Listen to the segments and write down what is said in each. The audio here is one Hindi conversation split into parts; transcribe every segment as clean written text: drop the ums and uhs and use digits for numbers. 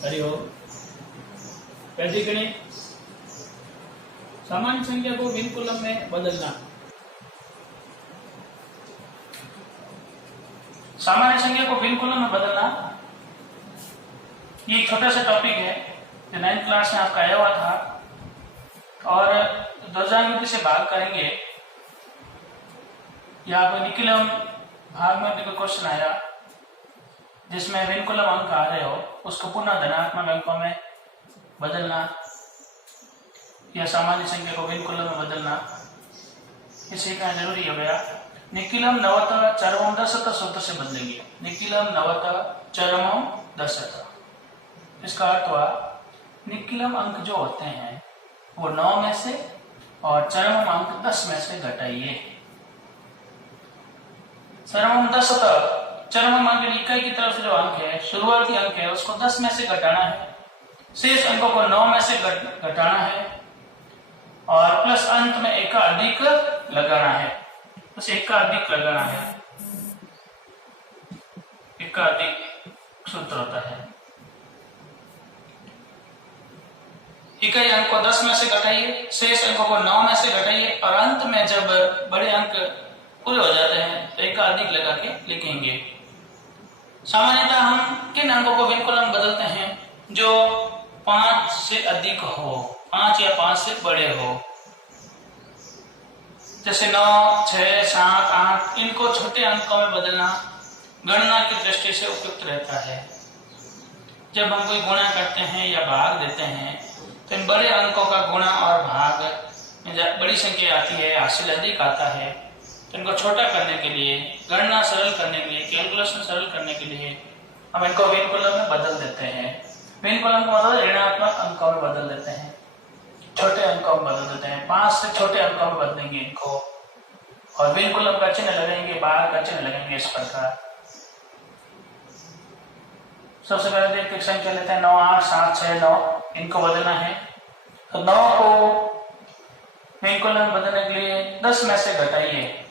हरिओम। पहली गणित, सामान्य संख्या को विनकुलम में बदलना। सामान्य संख्या को विनकुलम में बदलना ये एक छोटा सा टॉपिक है जो 9th क्लास में आपका आया हुआ था और 2000 से भाग करेंगे। यहाँ पर निकिलम भाग में भी कोई क्वेश्चन आया जिसमें विनकुलम अंक आ रहे हो उसको पुनः धनात्मक अंकों में बदलना या सामान्य संख्या को विनकुलम में बदलना, ये सीखना जरूरी हो गया। निकिलम नवतः चरमम दशतः सूत्र से बदलेंगे। निकिलम नवतः चरमम दशतः, इसका अर्थ हुआ निकिलम अंक जो होते हैं वो 9 में से और चरमम अंक 10 में से घटाइए। चरमम दशतः, चरमम अंक इकाई की तरफ से जो अंक है, शुरुआती अंक है, उसको 10 में से घटाना है, शेष अंकों को 9 में से घटाना है और प्लस अंत में एक का अधिक लगाना है। बस एक का अधिक लगाना है, एक का अधिक सूत्र होता है। इकाई अंक को 10 में से घटाइए, शेष अंकों को 9 में से घटाइए और अंत में जब बड़े अंक पूरे हो जाते हैं तो एक का अधिक लगा के लिखेंगे। सामान्यतः हम किन अंकों को विनकुलम बदलते हैं? जो 5 से अधिक हो, 5 या 5 से बड़े हो, जैसे 9, 6, 7, 8, इनको छोटे अंकों में बदलना गणना की दृष्टि से उपयुक्त रहता है। जब हम कोई गुणा करते हैं या भाग देते हैं तो इन बड़े अंकों का गुणा और भाग में बड़ी संख्या आती है, हासिल अधिक आता है, तो इनको छोटा करने के लिए, गणना सरल करने के लिए, कैलकुलेशन सरल करने के लिए हम इनको विनकुलम में बदल देते हैं। विनकुलम का मतलब ऋणात्मक अंकों में बदल देते हैं, छोटे अंकों में बदल देते हैं। 5 से छोटे अंकों में बदलेंगे इनको और विनकुलम का चिन्ह लगाएंगे, बाहर का चिन्ह लगाएंगे इस प्रकार। सबसे पहले देखते हैं संख्या लेते हैं 9, 8, 7, 6, 9, इनको बदलना है। तो 9 को विनकुलम में बदलने के लिए 10 में से घटाइए।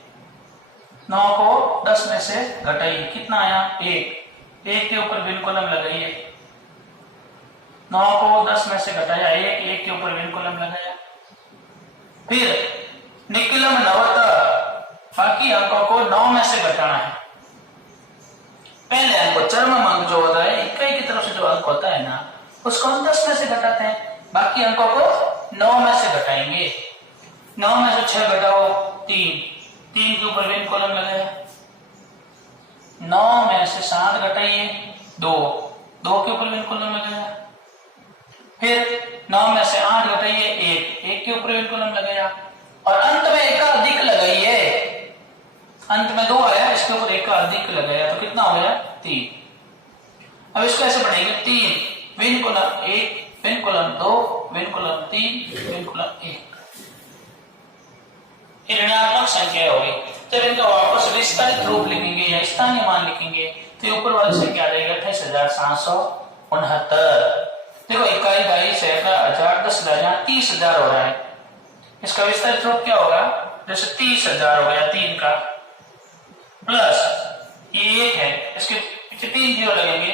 9 को 10 में से घटाइए, कितना आया? 1। 1 के ऊपर विनकुलम लगाइए। 9 को 10 में से घटाया 1, 1 के ऊपर विनकुलम लगाया। फिर निकिलम नवतः, बाकी अंकों को 9 में से घटाना है। पहले अंक को, चरमम अंक जो होता है, इकाई की तरफ से जो अंक होता है ना, उसको हम 10 में से घटाते हैं, बाकी अंकों को 9 में से घटाएंगे। 9 में से 6 घटाओ 3, 3 के ऊपर विनकुलम लगाया। 9 में से 7 घटाइए 2, 2 के ऊपर विनकुलम लगाया। फिर 9 में से 8 घटाइए 1, 1 के ऊपर विनकुलम लगाया और अंत में एक का अधिक लगाइए। अंत में 2 आया, इसके ऊपर एक का अधिक लगाया तो कितना हो गया? 3। अब इसको ऐसे पढ़ेंगे, 3 विनकुलम 1 विनकुलम 2 विनकुलम 3 विनकुलम 1। ऋणात्मक संख्या हो गई। जब इनका वापस विस्तारित रूप लिखेंगे या स्थानीय मान लिखेंगे तो ऊपर वाली संख्या आ जाएगी 28,769। देखो इकाई, बाई, सैकड़ा, हजार, 10,000, 30,000 हो रहा है। इसका विस्तारित रूप क्या होगा? जैसे 30,000 हो गया, 3 का प्लस ये 1 है, इसके पीछे 3 जीरो लगेंगे,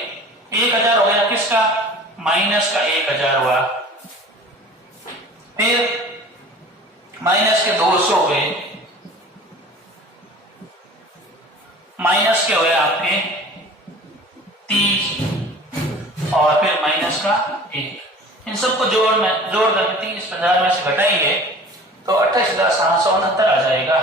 1,000 हो गया, किसका? माइनस का 1,000 हुआ। फिर माइनस के 200 हुए, माइनस के हुए आपके 30 और फिर माइनस का 1। इन सबको जोड़ करके 30,000 में से घटाएंगे तो 28,769 आ जाएगा।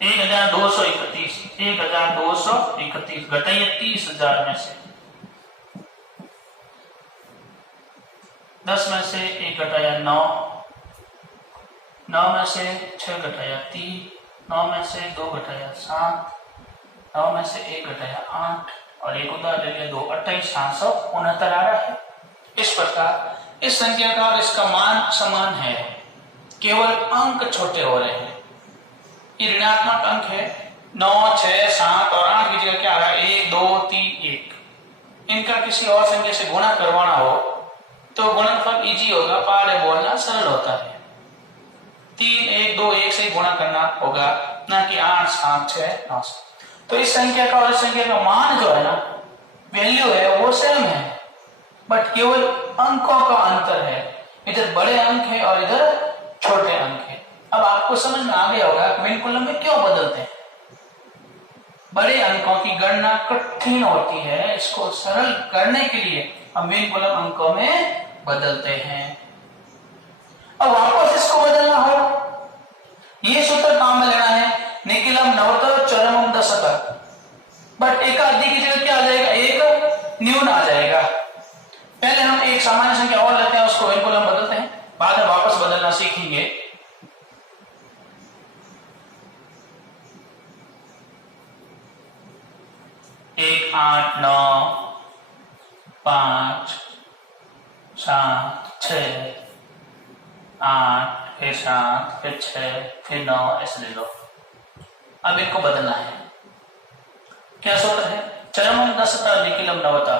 एक 1,231 घटाइए 30,000 में से। 10 में से 1 घटाया 9, 9 में से 6 घटाया 3, 9 में से 2 घटाया 7, 9 में से 1 घटाया 8 और एक उधार ले लिया 2, 28,769 आ रहा है। इस प्रकार इस संख्या का और इसका मान समान है, केवल अंक छोटे हो रहे हैं। ये ऋणात्मक अंक है। 9, 6, 7 और 8 की जगह क्या आ रहा है? 1, 2, 3, 1। इनका किसी और संख्या से गुणा करवाना हो तो गुणनफल इजी होगा, पारे बोलना सरल होता है। 3 1 2 1 से गुणा करना होगा, ना कि 8 7 6 9 से। तो इस संख्या का और इस संख्या का मान जो है ना, वैल्यू है वो सेम है, बट केवल अंकों का अंतर है। इधर बड़े अंक है और इधर छोटे अंक है। अब आपको समझ में आ गया होगा विनकुलम में क्यों बदलते हैं। बड़े अंकों की गणना कठिन होती है, इसको सरल करने के लिए हम विनकुलम अंकों में बदलते हैं। अब वापस इसको बदलना हो, ये सूत्र काम में लेना है, निखिलम नवत चरमम दशक, बट एकाधिक की जगह क्या आ जाएगा, एक न्यून आ जाएगा। पहले हम एक सामान्य संख्या और लेते हैं, उसको विनकुलम बदलते हैं, बाद में वापस बदलना सीखेंगे। 1 8 9 5 7 6 8 फिर 7 फिर 6 फिर 9 ऐसे ले लो। अब इनको बदलना है। क्या सूत्र है, चरम दशता निखिलम नवता,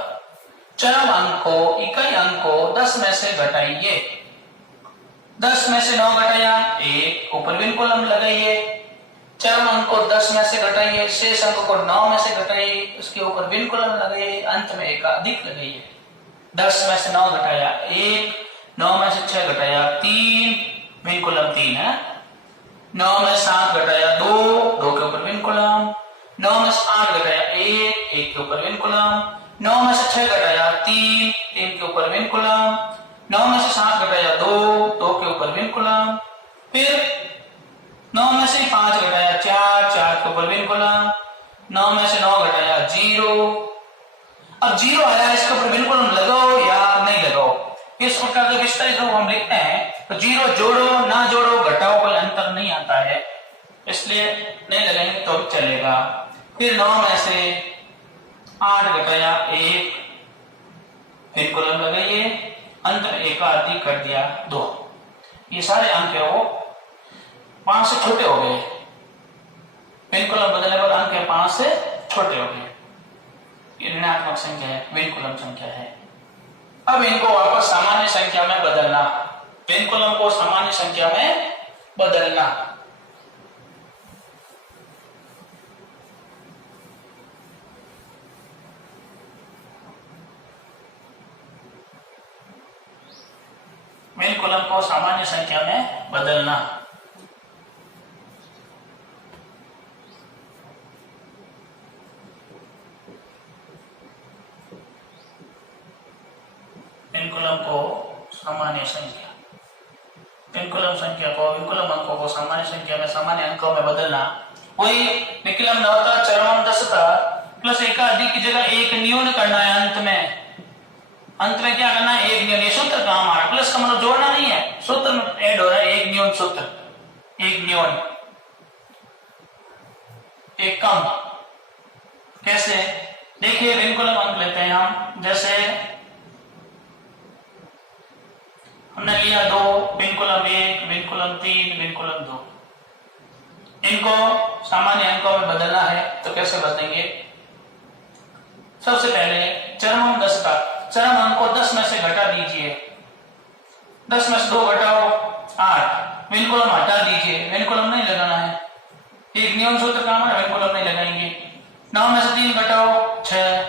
चरम अंक को इकाई अंक को 10 में से घटाइए। 10 में से 9 घटाया 1, ऊपर विनकुलम लगाइए। चरम अंक को 10 में से घटाइए, शेष अंक को 9 में से घटाइए, उसके ऊपर विनकुलम लगाइए, अंत में एक अधिक लगाइए। 10 में से 9 घटाया 1, 9 में से 6 घटाया 3, विनकुलम 3 है। 9 में 7 घटाया 2, 2 के ऊपर विनकुलम। 9 में से 8 घटाया 1, 1 के ऊपर विनकुलम। 9 में से 6 घटाया 3, 3 के ऊपर विनकुलम। 9 में से 7 घटाया 2, 2 के ऊपर विनकुलम। फिर 9 में से 5 घटाया 4, 4 के ऊपर विनकुलम। 9 में से 9 घटाया 0। अब 0 आया, इसके ऊपर विनकुलम लगाओ या नहीं लगाओ, इस प्रकार जब इस तरह हम लिखते हैं तो 0 जोड़ो ना जोड़ो घटाओ कोई अंतर नहीं आता है, इसलिए नहीं लगाएंगे तो चलेगा। फिर 9 में से 8 घटाया 1, विनकुलम लगाइए, अंत में एक अधिक कर दिया 2। ये सारे अंक है वो 5 से छोटे हो गए, विनकुलम बदलने पर अंक 5 से छोटे हो गए। ये ऋणात्मक संख्या है, विनकुलम संख्या है। अब इनको वापस सामान्य संख्या में बदलना, विनकुलम को सामान्य संख्या में बदलना। विनकुलम को सामान्य संख्या में बदलना। विनकुलम को सामान्य संख्या, विनकुलम संख्या को विनकुलम अंकों को सामान्य संख्या में सामान्य अंकों में बदलना। वही निखिलम नवता चरमम दशता प्लस एकाधिक की जगह एक न्यून करना है। अंत में क्या करना है, एक न्यून। ये सूत्र का हमारा प्लस का मतलब जोड़ना नहीं है, सूत्र में ऐड हो रहा है एक न्यून सूत्र, एक न्यून एक कम। कैसे, देखिए विनकुलम अंक लेते हैं हम, जैसे हमने लिया 2, विनकुलम 1, विनकुलम 3, विनकुलम 2। इनको सामान्य अंकों में बदलना है, तो कैसे बदलेंगे। सबसे पहले चरमम दशता, चरम अंक को 10 में से घटा दीजिए। 10 में से 2 घटाओ 8, विनकुलम हटा दीजिए, विनकुलम नहीं लगाना है, एक नियम सूत्र काम है, विनकुलम नहीं लगाएंगे। 9 में से 3 घटाओ 6,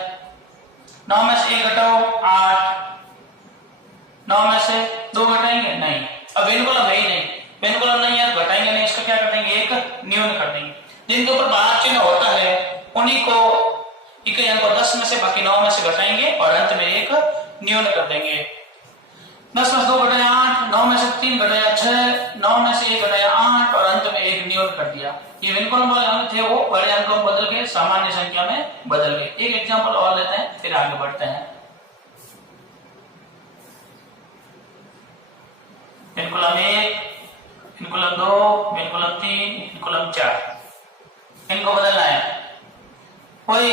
9 में से 1 घटाओ 8, 9 में से 2 घटाएंगे नहीं। अब विनकुलम है ही नहीं, विनकुलम नहीं है, घटाएंगे नहीं, इसको क्या कर देंगे, एक न्यून कर देंगे। जिनके ऊपर बाहर चिन्ह होता है उन्हीं को इकाई अंक को 10 में से बाकी 9 में से घटाएंगे और अंत में एक न्यून कर देंगे। 10 में से 2 घटाया 8, 9 में से 3 घटाया 6, 9 में से 1 घटाया 8 और अंत में एक न्यून कर दिया। ये विनकुलम वाले अंक थे, वो बड़े अंकों में बदल के सामान्य संख्या में बदल गए। एक एग्जांपल और लेते हैं फिर आगे बढ़ते हैं। विनकुलम 1, विनकुलम 2, विनकुलम 3, विनकुलम 4, इनको बदलना है। वही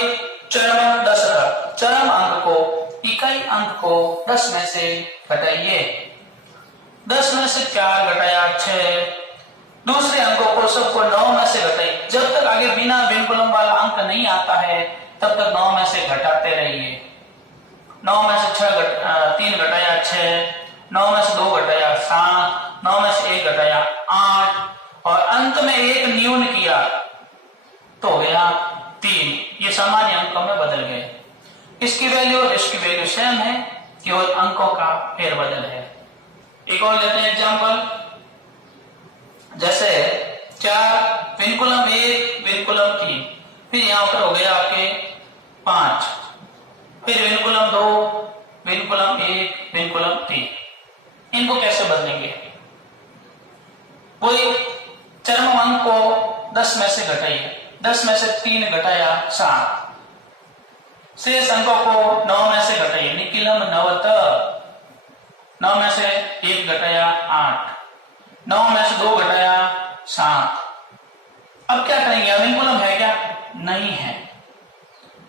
चरम दशता, चरम अंक को इकाई अंक को 10 में से घटाइए। 10 में से 4 घटाया 6, दूसरे अंकों को सबको 9 में से घटाइए। जब तक आगे बिना विनकुलम वाला अंक नहीं आता है तब तक 9 में से घटाते रहिए। 9 में से 3 घटाया 6, 9 में से 2 घटाया 7, 9 में से 1 घटाया 8, या 3 ये सामान्य अंकों में बदल गए। इसकी वैल्यू और इसकी वैल्यू सेम है, केवल अंकों का फेरबदल है। एक और लेते हैं एग्जांपल, जैसे 4 विनकुलम 1 विनकुलम 3, फिर यहां पर हो गया आपके 5, फिर विनकुलम 2 विनकुलम 1 विनकुलम 3। इनको कैसे बदलेंगे? कोई चरम अंक को 10 में से घटाइए, 10 में से 3 घटाया 7, शेष अंकों को 9 में से घटाइए, निकिलम 9, 9 में से 1 घटाया 8, 9 में से 2 घटाया 7। अब क्या करेंगे? विनकुलम है क्या? नहीं है,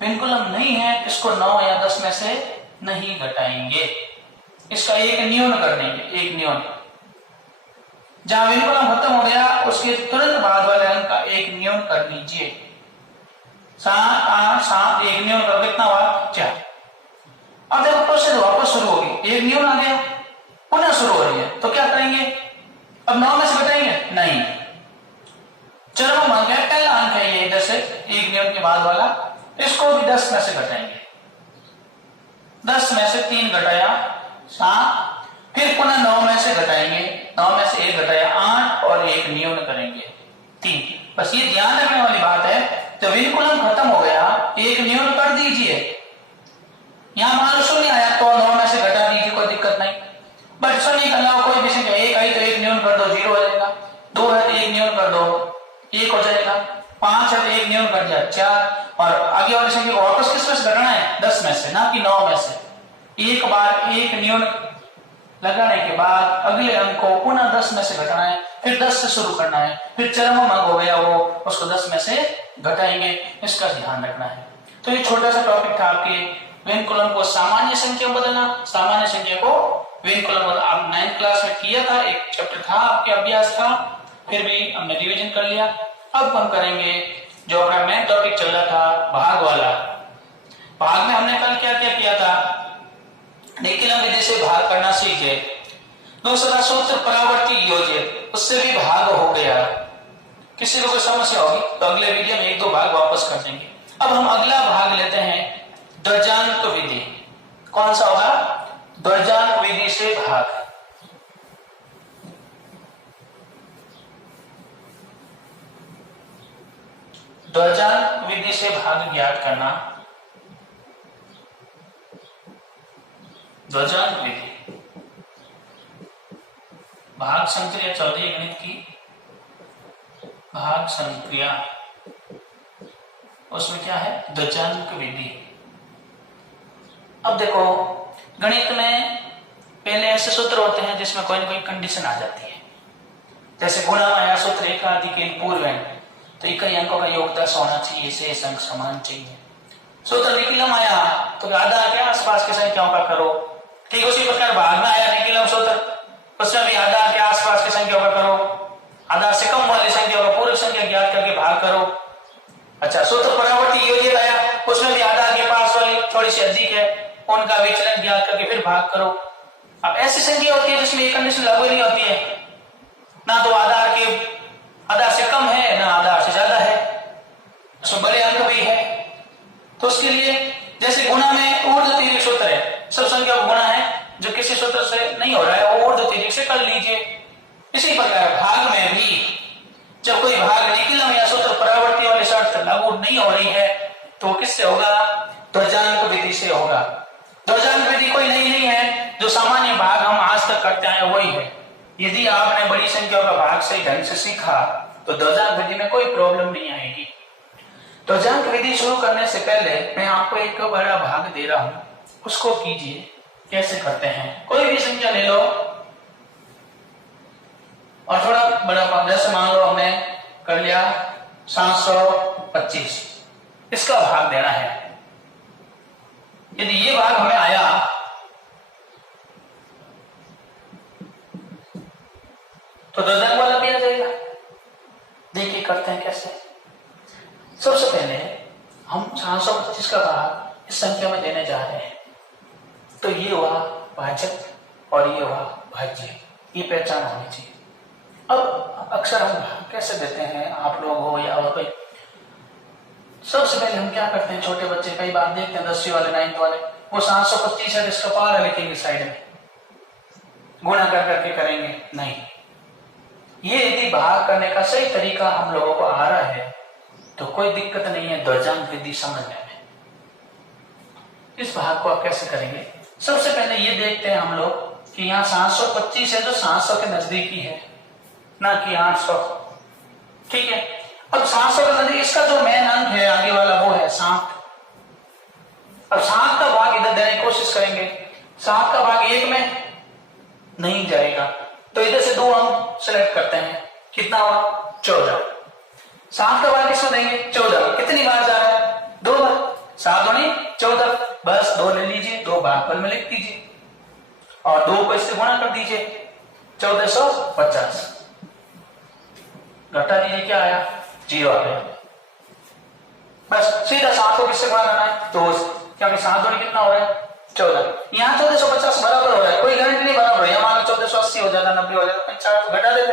विनकुलम नहीं है, इसको 9 या 10 में से नहीं घटाएंगे, इसका एक न्यून कर देंगे, एक न्यून। जहां विनकुलम खत्म हो गया उसके तुरंत बाद वाले अंक का एक न्यून कर दीजिए। 7 8 7 एक न्यून कर, कितना हुआ? 4। अब देखो प्रोसेस वापस शुरू होगी, एक न्यून आ गया, पुनः शुरू हो रही है, तो क्या करेंगे? अब 9 में से घटाएंगे? नहीं, चरम अंक है, पहला अंक है ये, जैसे एक न्यून के बाद वाला, इसको भी 10 में से घटाएंगे, 10 में से 3 घटाया 7, फिर पुनः 9 में से घटाएंगे, 9 में से 1 घटाया 8 और एक न्यून करेंगे 3। बस ये ध्यान रखने वाली बात है, तो विनकुलम खत्म हो गया, एक न्यून कर दीजिए। यहां मान लो 0 आया तो 9 में से घटा दीजिए, कोई दिक्कत नहीं। बट 0 के अलावा कोई भी संख्या 1 आई तो 1 न्यून कर दो, 0 हो जाएगा। 2 है तो 1 न्यून कर दो, 1 हो जाएगा। 5 है तो 1 न्यून कर दिया, 4। और आगे वाली संख्या को वापस किस में से घटाना है? 10 में से, ना कि 9 में से। एक बार एक न्यून लगाने के बाद अगले अंक को पुनः 10 में से घटाना है, फिर 10 से शुरू करना है, फिर चरम अंक हो गया वो, उसको 10 में से घटाएंगे, इसका ध्यान रखना है। तो ये छोटा सा टॉपिक था आपके विनकुलम को सामान्य संख्या बदलना, सामान्य संख्या को विनकुलम। आप 9th क्लास में किया था, एक चैप्टर था आपके, अभ्यास था, फिर भी हमने रिवीजन कर लिया। अब हम करेंगे जो अपना मेन टॉपिक चल रहा था, भाग वाला। भाग में हमने कल क्या क्या किया था? निकिलम विधि से भाग करना सीखे। दूसरा सूत्र परावर्ती योजित, उससे भी भाग हो गया। किसी को कोई समस्या होगी तो अगले वीडियो में 1-2 भाग वापस कर देंगे। अब हम अगला भाग लेते हैं ध्वजांक विधि। कौन सा होगा? ध्वजांक विधि से भाग। ध्वजांक विधि से भाग ज्ञात करना। ध्वजांक विधि, भाग संक्रिया चल रही है गणित की, भाग संक्रिया, उसमें क्या है? ध्वजांक विधि। अब देखो गणित में पहले ऐसे सूत्र होते हैं जिसमें कोई ना कोई कंडीशन आ जाती है, जैसे गुणा आया सूत्र एकाधिक पूर्व, तो इकाई अंकों का योग 10 होना चाहिए, शेष अंक समान चाहिए। सूत्र निकिलम आया तो आधा के आसपास की संख्याओं का करो, ठीक उसी प्रकार भाग में आया निकिलम सूत्र, उसमें भी आधा के आसपास की संख्याओं का करो, आधा से कम वाली संख्याओं का पूर्व संख्या ज्ञात करके भाग करो। अच्छा, सूत्र परावर्ती योजित आया, उसमें भी आधा के पास वाली थोड़ी सी अधिक है, उनका विचलन ज्ञात करके फिर भाग करो। अब ऐसी संख्या होती है जिसमें ये कंडीशन लागू नहीं होती है, ना तो आधा से कम है ना आधा से ज्यादा है, उसमें बड़े अंक भी है, तो उसके लिए जैसे गुणा में ऊर्ध्व तिर्यक सूत्र है, सब संख्या को गुणा है, जो किसी सूत्र से नहीं हो रहा है वो ऊर्ध्व तिर्यक से कर लीजिए। इसी प्रकार भाग में भी जब कोई भाग निकिलम या सूत्र परावर्ती वाली शर्त लागू नहीं हो रही है तो किससे होगा? ध्वजांक विधि से होगा। ध्वजांक विधि कोई नई नहीं है, जो सामान्य भाग हम आज तक करते आए वही है। यदि आपने बड़ी संख्याओं का भाग सही ढंग से सीखा तो ध्वजांक विधि में कोई प्रॉब्लम नहीं आएगी। ध्वजांक विधि शुरू करने से पहले मैं आपको एक बड़ा भाग दे रहा हूं, उसको कीजिए। कैसे करते हैं? कोई भी संख्या ले लो और थोड़ा बड़ा भाग, जैसे मान लो हमने कर लिया 725, इसका भाग देना है। यदि ये भाग हमें आया तो ध्वजांक वाला भी आ जाएगा। देखिए करते हैं कैसे। सबसे पहले हम 725 का भाग इस संख्या में देने जा रहे हैं, तो ये हुआ भाजक और ये हुआ भाज्य, ये पहचान होनी चाहिए। अब अक्सर हम भाग कैसे देते हैं, आप लोग हो या और कोई, सबसे पहले हम क्या करते हैं, छोटे बच्चे कई बार देखते हैं 10वीं वाले 9th वाले, वो 725 है इसका पारा लिखेंगे साइड में, गुणा कर करके करेंगे। नहीं, ये यदि भाग करने का सही तरीका हम लोगों को आ रहा है तो कोई दिक्कत नहीं है ध्वजांक विधि समझने में। इस भाग को आप कैसे करेंगे, सबसे पहले ये देखते हैं हम लोग कि यहाँ 725 है जो 700 के नजदीकी है, ना कि 800। ठीक है, अब 700 के नजदीक इसका जो मेन अंक है आगे वाला वो है 7। अब 7 का भाग इधर देने की कोशिश करेंगे, 7 का भाग 1 में नहीं जाएगा तो इधर से 2 अंक सेलेक्ट करते हैं, कितना हुआ 14। 7 का भाग किसमें देंगे 14, कितनी बार जा रहा है 2 बार, 7 दूनी 14, बस 2 ले लीजिए, 2 भागफल में लिख दीजिए और 2 को इससे गुणा कर दीजिए, 1450 घटा दीजिए, क्या आया 0 आ गया। बस सीधा 7 को किससे गुणा करना है 2 से, क्योंकि 7 दूनी कितना हो रहा है 14, यहाँ 1450 बराबर हो रहा है, कोई गारंटी नहीं बराबर है, मान लो 1480 हो जाता, 90 हो जाता, 50 घटा देते।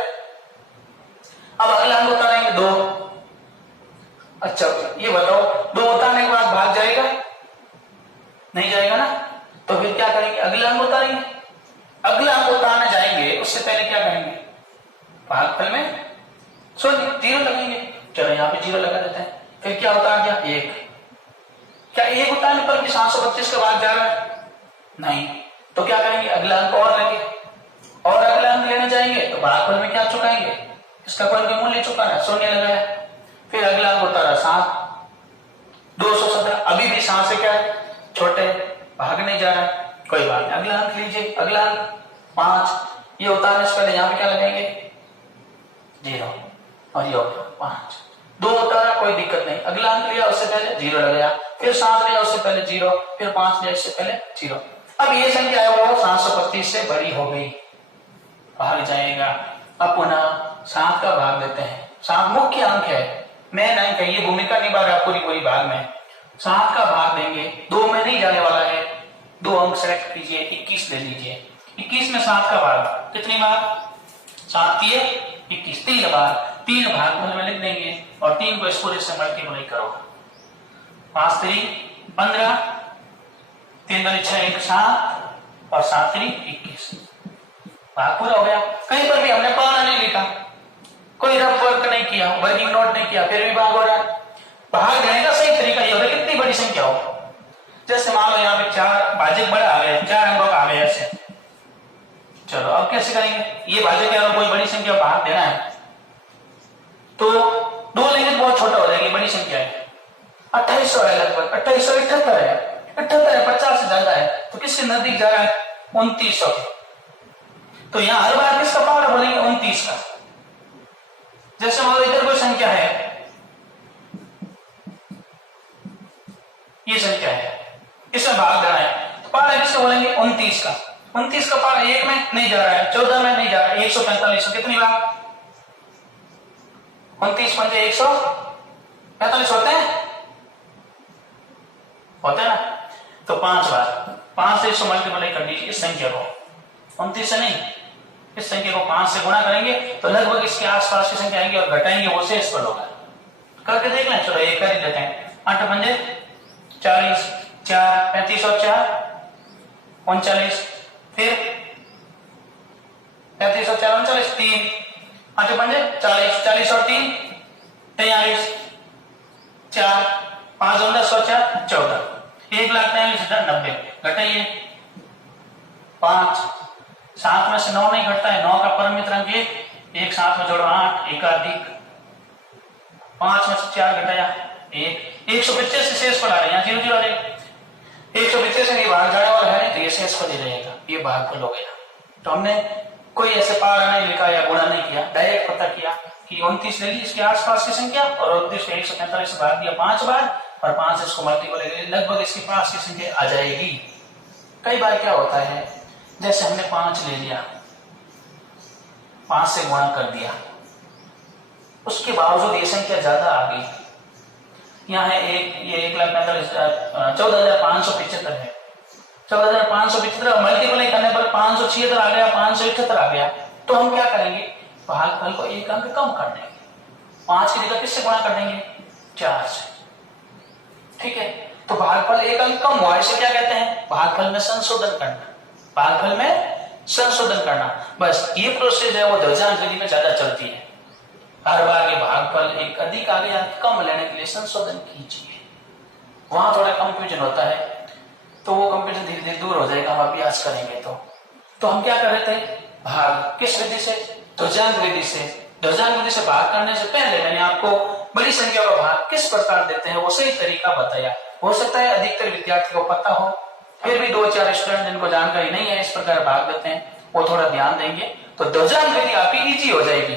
अब अगला अंक उतारेंगे 2। अच्छा ये बताओ 2 उतारने के बाद भाग जाएगा, नहीं जाएगा ना, तो फिर क्या करेंगे अगला अंक उतारेंगे। अगला अंक उतारने जाएंगे उससे पहले क्या करेंगे, भागफल में 0 लगेंगे, चलो यहाँ पे 0 लगा देते हैं, फिर क्या उतार दिया 1। क्या 1 उतारने पर भी 725 का भाग जा रहा है, नहीं, तो क्या करेंगे अगला अंक और लेंगे और अगला अंक लेने जाएंगे तो भागफल में क्या चुकाएंगे, इसका कोई भी मूल्य चुकाना, 0 लगाया, फिर अगला अंक उतारा 7, 217, अभी भी 7 से क्या है छोटे, भाग नहीं जा रहा है, कोई बात नहीं, अगला अंक लीजिए, अगला अंक 5, ये उतारने से पहले यहाँ पे क्या लगाएंगे 0 और ये 5, 2 उतारा कोई दिक्कत नहीं, अगला अंक लिया उससे पहले 0 लगाया, फिर 7 लिया उससे पहले 0, फिर 5 लिया इससे पहले 0। अब ये संख्या है वो 725 से बड़ी हो गई, भाग जाएगा। अब पुनः 7 का भाग देते हैं, 7 मुख्य अंक है, मेन अंक है, ये भूमिका निभा रहा है पूरी भाग में। 7 का भाग देंगे, 2 में नहीं जाने वाला है, 2 अंक सेलेक्ट कीजिए, 21 ले लीजिए, 21 में 7 का भाग कितनी बार, 7 दिए 21, 3 बार, 3 भाग में लिख देंगे और 3 को इस पूरे से मल्टीप्लाई करो, 5 3 15, 3 2 6 1 7 और 7 3 21, भाग पूरा हो गया। कहीं पर भी हमने पाना नहीं लिखा, कोई रफ वर्क नहीं किया, वर्किंग नोट नहीं किया, फिर भी भाग हो रहा है। भाग देने का सही तरीका ये होता है कितनी बड़ी संख्या हो, जैसे मान लो यहाँ पे 4 भाजक बड़ा आ गया, 4 अंकों का आ गया ऐसे, चलो अब कैसे करेंगे, ये भाजक क्या कोई बड़ी संख्या भाग देना है तो 2 लेंगे तो बहुत छोटा हो जाएगी, बड़ी संख्या है 2800 है, लगभग 2878 है, 78 है, 50 से ज्यादा है, तो किसके नजदीक जा रहा है 2900 के, तो यहाँ हर बार किसका पावर बोलेंगे 29 का। जैसे मान लो इधर कोई संख्या है, ये संख्या है, इसमें भाग देना है तो पारा किससे बोलेंगे 29 का, 29 का पारा 1 में नहीं जा रहा है, 14 में नहीं जा रहा है, 145 कितनी बार 29 पंजे 145 होते हैं ना, तो 5 बार 5 से 100 मल्टीप्लाई कर दीजिए इस संख्या को, 29 से नहीं, इस संख्या को 5 से गुणा करेंगे तो लगभग इसके आसपास की संख्या आएंगी और घटाएंगे वो शेष पर होगा, करके देख लें, चलो एक कर ही लेते हैं, 8 पंजे 40, 4 35 और 4 39, फिर 35 और 4 39, 3 8 पंजे 40, 40 और 3 43, 4 5 10 और 4 14, 1,43,90, घटाइए 5, 7 में से 9 नहीं घटता है, 9 का परमित्र अंक 1 7 में जोड़ो 8, एक अधिक 5 में से 4 घटाया 1, 185 से शेष पर आ रहे हैं, 0 0 आ रहे, 185 से भाग जाने वाला है तो ये शेष पर ही रहेगा, ये भाग हो गया। तो हमने कोई ऐसे पारा नहीं लिखा या गुणा नहीं किया, डायरेक्ट पता किया कि 29 ले ली इसके आसपास की संख्या और 29 को 145 से भाग दिया 5 बार और 5 से इसको मल्टीप्लाई कर लगभग इसके पास की संख्या आ जाएगी। कई बार क्या होता है, जैसे हमने 5 ले लिया, 5 से गुणा कर दिया, उसके बावजूद ये संख्या ज्यादा आ गई, यहाँ है ये 14,575 है, 14,575 मल्टीप्लाई करने पर 576 आ गया, 578 आ गया, तो हम क्या करेंगे भागफल को 1 अंक कम कर देंगे, 5 की जगह किससे गुणा कर देंगे 4 से, ठीक है, तो भागफल एक अंक कम हुआ, इसे क्या कहते हैं? भागफल में संशोधन करना, भागफल में संशोधन करना। बस ये प्रोसेस है वो ध्वजांक विधि में ज्यादा चलती है। हर बार ये भागफल एक अधिक आ गया कम लेने के लिए संशोधन कीजिए, वहां थोड़ा कंफ्यूजन होता है, तो वो कंफ्यूजन धीरे धीरे दूर हो जाएगा हम अभ्यास करेंगे। तो हम क्या कर रहे थे? भाग किस विधि से? ध्वजांक विधि से। ध्वजांक विधि से भाग करने से पहले मैंने आपको बड़ी संख्या का भाग किस प्रकार देते हैं वो सही तरीका बताया। हो सकता है अधिकतर विद्यार्थी को पता हो, फिर भी 2-4 स्टूडेंट जिनको जानकारी नहीं है इस प्रकार भाग देते हैं, वो थोड़ा ध्यान देंगे तो ध्वजांक विधि आपकी इजी हो जाएगी।